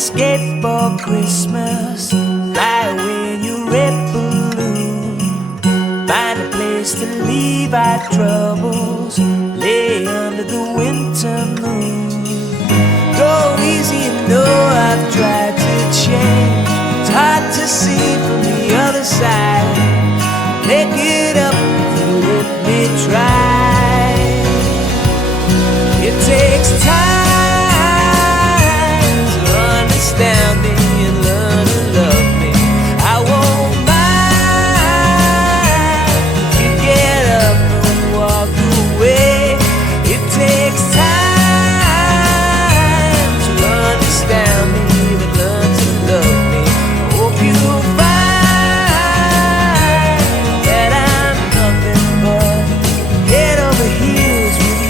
Escape for Christmas, fly away in your red balloon. Find a place to leave our troubles, lay under the winter moon. Go easy, you know I've tried to change. It's hard to see from the other side. Make it up if you let me try. It takes time understand me and learn to love me. I won't mind if you get up and walk away. It takes time to understand me and learn to love me. I hope you'll find that I'm nothing but head over heels with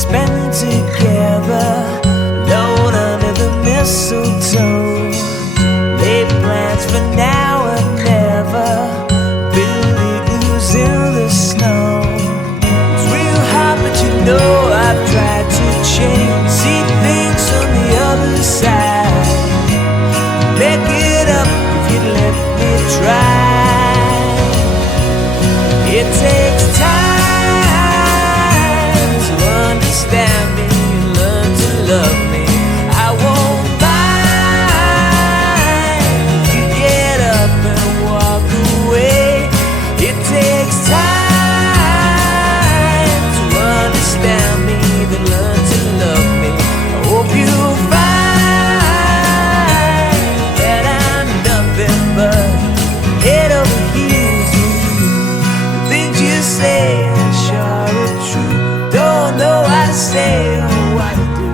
spend together, alone under the mistletoe. Lay plans for now and never, build igloos in the snow. It's real hard, but you know I've tried to change. See things on the other side. Make it up if you'd let me try. It takes time understand me and learn to love me. I won't mind if you get up and walk away. It takes time to understand me, then learn to love me. I hope you'll find that I'm nothing but head over heels with you. The things you say are sure are true. Don't know how to say or what to do.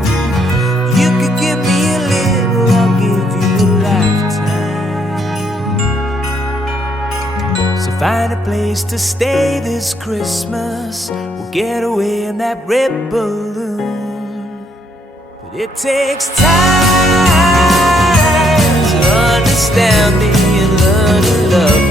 You could give me a little, I'll give you a lifetime. So find a place to stay this Christmas. We'll get away in that red balloon. But it takes time to understand me and learn to love me.